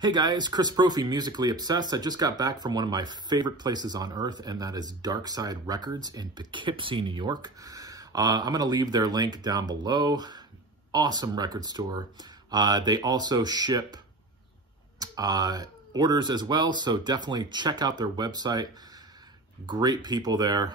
Hey guys, Chris Brophy, Musically Obsessed. I just got back from one of my favorite places on earth, and that is Darkside Records in Poughkeepsie, New York. I'm going to leave their link down below. Awesome record store. They also ship orders as well, so definitely check out their website. Great people there,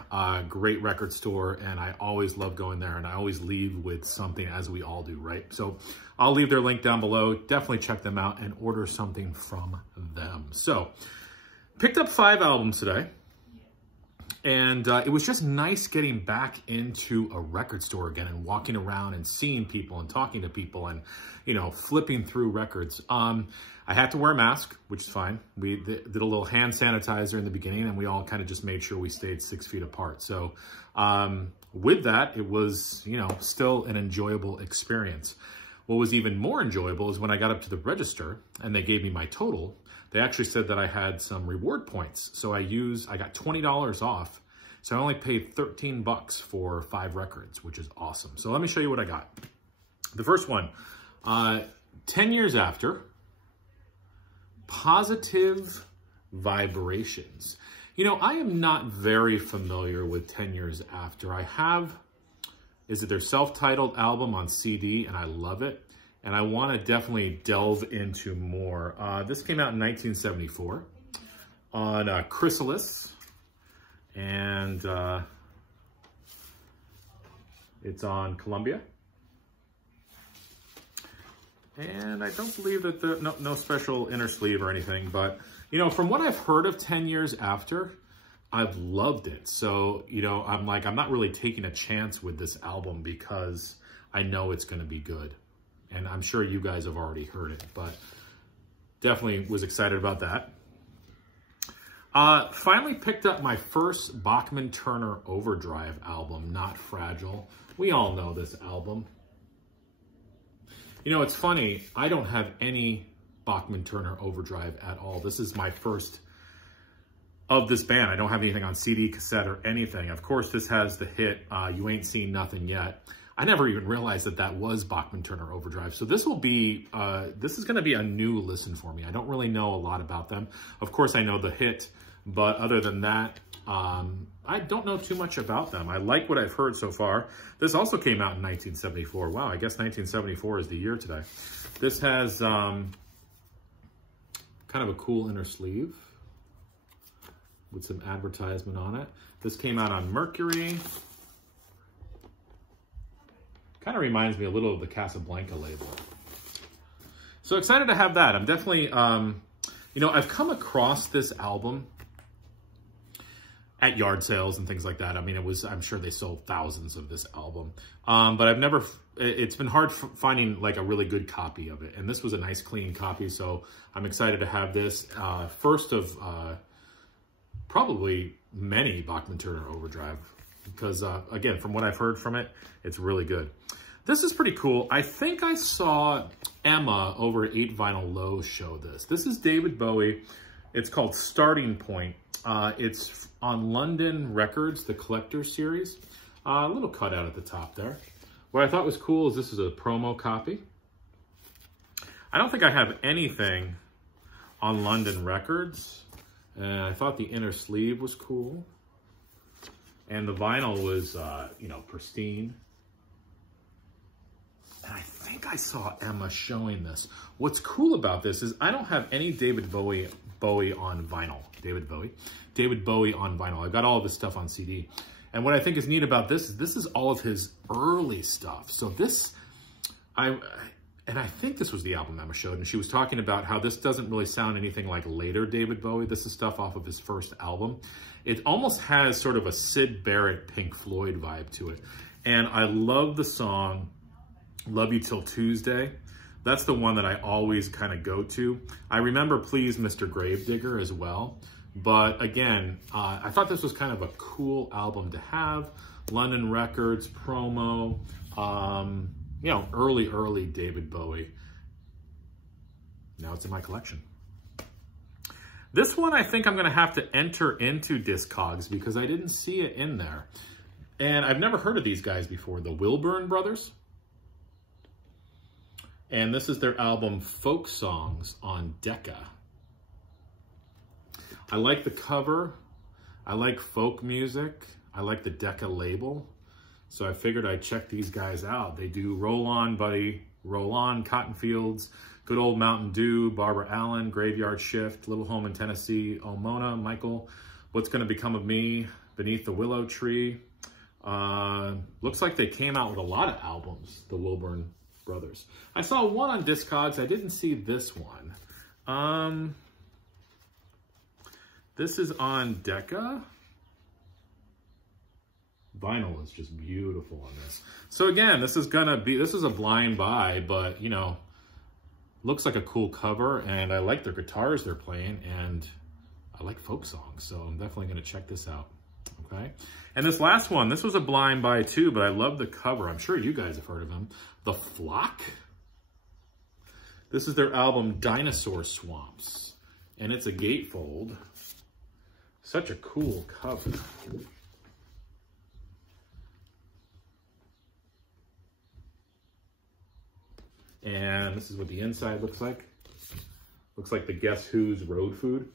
great record store, and I always love going there, and I always leave with something, as we all do, right? So I'll leave their link down below. Definitely check them out and order something from them. So picked up 5 albums today, and it was just nice getting back into a record store again and walking around and seeing people and talking to people and, you know, flipping through records. I had to wear a mask, which is fine. We did a little hand sanitizer in the beginning, and we all kind of just made sure we stayed 6 feet apart. So with that, it was, you know, still an enjoyable experience. What was even more enjoyable is when I got up to the register and they gave me my total, they actually said that I had some reward points. So I got $20 off. So I only paid 13 bucks for 5 records, which is awesome. So let me show you what I got. The first one, 10 years after, Positive Vibrations. You know, I am not very familiar with 10 Years After. I have, is it their self-titled album on CD, and I love it. And I want to definitely delve into more. This came out in 1974 on Chrysalis, and it's on Columbia. And I don't believe that no special inner sleeve or anything, but, you know, from what I've heard of 10 Years After, I've loved it. So, you know, I'm not really taking a chance with this album because I know it's going to be good. And I'm sure you guys have already heard it, but definitely was excited about that. Finally picked up my first Bachman-Turner Overdrive album, Not Fragile. We all know this album. You know, it's funny, I don't have any Bachman-Turner Overdrive at all. This is my first of this band. I don't have anything on CD, cassette, or anything. Of course, this has the hit, You Ain't Seen Nothing Yet. I never even realized that that was Bachman-Turner Overdrive. So this will be, this is gonna be a new listen for me. I don't really know a lot about them. Of course, I know the hit, but other than that, I don't know too much about them. I like what I've heard so far. This also came out in 1974. Wow, I guess 1974 is the year today. This has kind of a cool inner sleeve with some advertisement on it. This came out on Mercury. Kind of reminds me a little of the Casablanca label. So excited to have that. I'm definitely, you know, I've come across this album at yard sales and things like that. I mean, I'm sure they sold thousands of this album. But I've never, it's been hard finding like a really good copy of it. And this was a nice clean copy. So I'm excited to have this first of probably many Bachman-Turner Overdrive. Because again, from what I've heard from it, it's really good. This is pretty cool. I think I saw Emma over at 8 Vinyl Low show this. This is David Bowie. It's called Starting Point. It's on London Records, the Collector's Series. A little cutout at the top there. What I thought was cool is this is a promo copy. I don't think I have anything on London Records. I thought the inner sleeve was cool. And the vinyl was, you know, pristine. And I think I saw Emma showing this. What's cool about this is I don't have any David Bowie on vinyl. David Bowie on vinyl. I've got all of this stuff on CD. And what I think is neat about this is all of his early stuff. So this, and I think this was the album Emma showed, and she was talking about how this doesn't really sound anything like later David Bowie. This is stuff off of his first album. It almost has sort of a Syd Barrett, Pink Floyd vibe to it. And I love the song, Love You Till Tuesday. That's the one that I always kind of go to. I remember Please Mr. Gravedigger as well. But again, I thought this was kind of a cool album to have. London Records, promo, you know, early David Bowie. Now it's in my collection. This one I think I'm gonna have to enter into Discogs because I didn't see it in there. And I've never heard of these guys before, the Wilburn Brothers. And this is their album Folk Songs on Decca. I like the cover. I like folk music. I like the Decca label. So I figured I'd check these guys out. They do Roll On, Buddy, Roll On, Cotton Fields, Good Old Mountain Dew, Barbara Allen, Graveyard Shift, Little Home in Tennessee, Omona, Michael, What's Gonna Become of Me, Beneath the Willow Tree. Looks like they came out with a lot of albums, the Wilburn Brothers. I saw one on Discogs. I didn't see this one. This is on Decca. Vinyl is just beautiful on this. So again, this is a blind buy, but you know, looks like a cool cover, and I like their guitars they're playing, and I like folk songs, so I'm definitely gonna check this out, okay? And this last one, this was a blind buy too, but I love the cover. I'm sure you guys have heard of them. The Flock. This is their album Dinosaur Swamps, and it's a gatefold. Such a cool cover. And this is what the inside looks like. Looks like the Guess Who's Road Food.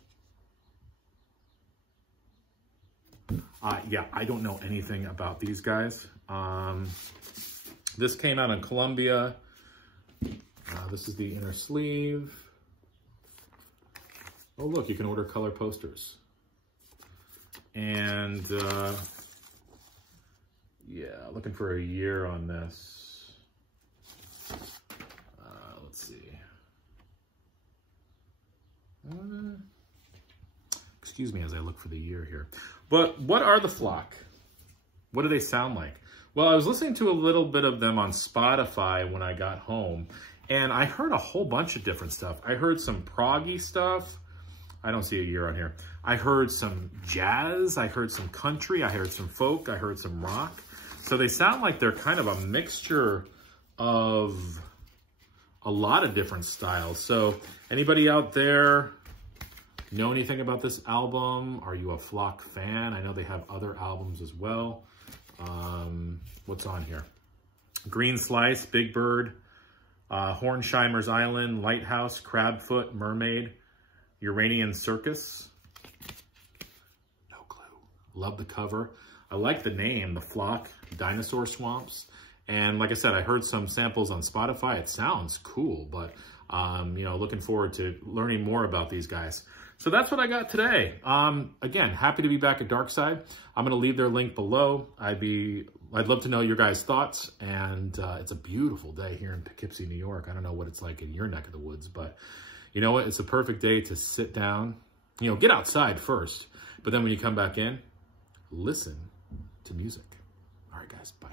Yeah, I don't know anything about these guys. This came out in Columbia. This is the inner sleeve. Oh, look, you can order color posters. And yeah, looking for a year on this. Let's see. Excuse me as I look for the year here. But what are the Flock? What do they sound like? Well, I was listening to a little bit of them on Spotify when I got home, and I heard a whole bunch of different stuff. I heard some proggy stuff. I don't see a year on here. I heard some jazz. I heard some country. I heard some folk. I heard some rock. So they sound like they're kind of a mixture of a lot of different styles. So anybody out there know anything about this album? Are you a Flock fan? I know they have other albums as well. What's on here? Green Slice, Big Bird, Hornsheimer's Island, Lighthouse, Crabfoot, Mermaid, Uranian Circus. No clue. Love the cover. I like the name, The Flock, Dinosaur Swamps. And like I said, I heard some samples on Spotify. It sounds cool, but you know, looking forward to learning more about these guys. So that's what I got today. Again, happy to be back at Darkside. I'm gonna leave their link below. I'd love to know your guys' thoughts, and it's a beautiful day here in Poughkeepsie, New York. I don't know what it's like in your neck of the woods, but you know what? It's a perfect day to sit down, you know, get outside first, but then when you come back in, listen to music. All right, guys, bye.